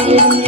Thank yeah. you. Yeah.